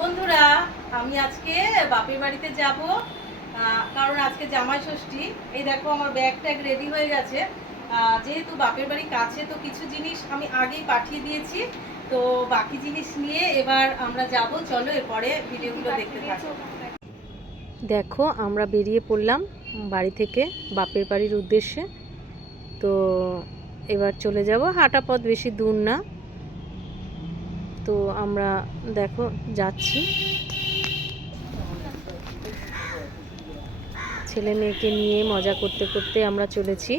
বন্ধুরা, আমি আজকে বাপের বাড়িতে যাব, কারণ আজকে জামাই ষষ্ঠী। এই দেখো আমার ব্যাগ ট্যাগ রেডি হয়ে গেছে। যেহেতু বাপের বাড়ি কাছে, তো কিছু জিনিস আমি আগেই পাঠিয়ে দিয়েছি, তো বাকি জিনিস নিয়ে এবার আমরা যাব। চলো এরপরে ভিডিওগুলো দেখতে থাকো। দেখো আমরা বেরিয়ে পড়লাম বাড়ি থেকে বাপের বাড়ির উদ্দেশ্যে। তো এবার চলে যাব, হাঁটা পথ, বেশি দূর না। তো আমরা দেখো যাচ্ছি, ছেলে মেয়েকে নিয়ে মজা করতে করতে আমরা চলেছি।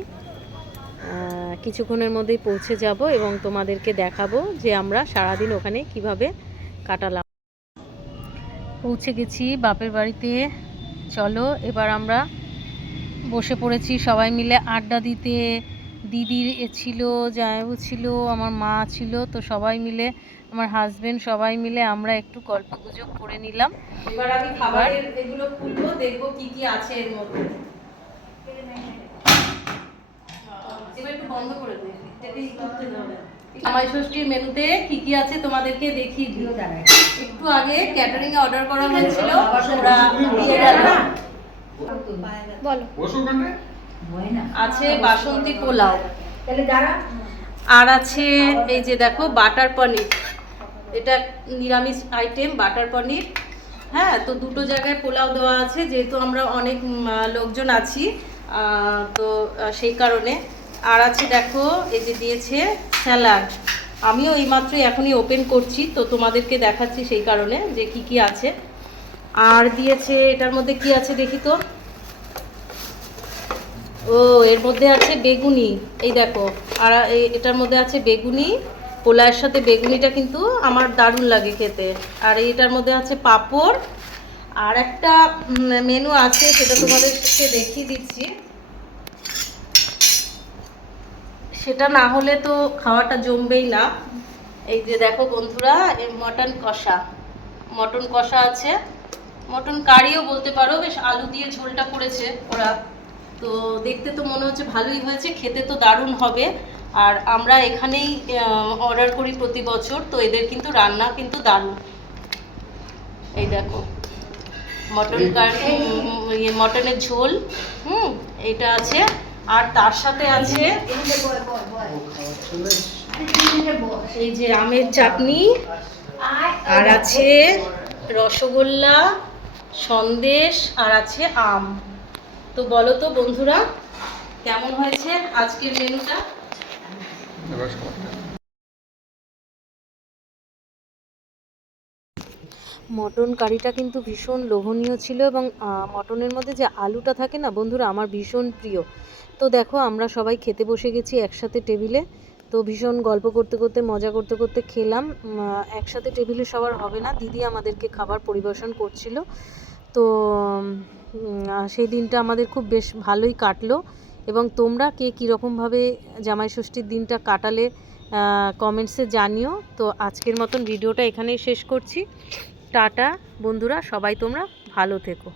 কিছুক্ষণের মধ্যেই পৌঁছে যাব এবং তোমাদেরকে দেখাবো যে আমরা সারাদিন ওখানে কিভাবে কাটালাম। পৌঁছে গেছি বাপের বাড়িতে। চলো এবার আমরা বসে পড়েছি সবাই মিলে আড্ডা দিতে। দিদির ছিল, জামাইবাবু ছিল, আমার মা ছিল, তো সবাই মিলে, আমার হাজবেন্ড, সবাই মিলে আমরা একটু গল্পগুজব করে নিলাম। এবার আমি খাবারের এগুলো খুলবো, দেখবো কি কি আছে এর মধ্যে। এবার একটু বন্ধ করে দে, এটাকেই করতে হবে। জামাই ষষ্ঠীর মেনুতে কি কি আছে তোমাদেরকে দেখিয়ে দিই। একটু আগে ক্যাটারিং এ অর্ডার করা হয়েছিল, ওরা দিয়ে গেল। বলো। আছে বাসন্তী পোলাও, আর আছে এই যে দেখো বাটার পনির, এটা নিরামিষ আইটেম, বাটার পনির। হ্যাঁ, তো দুটো জায়গায় পোলাও দেওয়া আছে, যেহেতু আমরা অনেক লোকজন আছি, তো সেই কারণে। আর আছে দেখো এই যে দিয়েছে স্যালাড, আমিও এইমাত্র এখনই ওপেন করছি, তো তোমাদেরকে দেখাচ্ছি সেই কারণে যে কি কি আছে। আর দিয়েছে এটার মধ্যে কি আছে দেখি তো। ও, এর মধ্যে আছে বেগুনি, এই দেখো। আর এটার মধ্যে আছে বেগুনি, পোলাওয়ের সাথে বেগুনিটা কিন্তু আমার দারুণ লাগে খেতে। আর এটার মধ্যে আছে পাঁপড়। আর একটা মেনু আছে, সেটা তোমাদেরকে দেখিয়ে দিচ্ছি, সেটা না হলে তো খাওয়াটা জমবেই না। এই যে দেখো বন্ধুরা, এই মটন কষা, মটন কষা আছে, মটন কারিও বলতে পারো, বেশ আলু দিয়ে ঝোলটা করেছে ওরা। তো দেখতে তো মনে হচ্ছে ভালোই হয়েছে, খেতে তো দারুণ হবে। আর আমরা এখানেই অর্ডার করি প্রতি বছর, তো এদের কিন্তু রান্না কিন্তু দারুণ। এই দেখো মটন কারি, মটনের ঝোল, এইটা আছে। আর তার সাথে আছে এই যে আমের চাটনি, আর আছে রসগোল্লা, সন্দেশ, আর আছে আম। তো বলো তো বন্ধুরা, কেমন হয়েছে আজকের মেনুটা? মটন কারিটা কিন্তু ভীষণ লোভনীয় ছিল, এবং মটনের মধ্যে যে আলুটা থাকে না বন্ধুরা, আমার ভীষণ প্রিয়। তো দেখো আমরা সবাই খেতে বসে গেছি একসাথে টেবিলে। তো ভীষণ গল্প করতে করতে, মজা করতে করতে খেলাম। একসাথে টেবিলে সবার হবে না, দিদি আমাদেরকে খাবার পরিবেশন করছিল। তো সেই দিনটা আমাদের খুব বেশ ভালোই কাটলো। এবং তোমরা কে কীরকমভাবে জামাই ষষ্ঠীর দিনটা কাটালে কমেন্টসে জানিও। তো আজকের মতন ভিডিওটা এখানেই শেষ করছি। টাটা বন্ধুরা, সবাই তোমরা ভালো থেকো।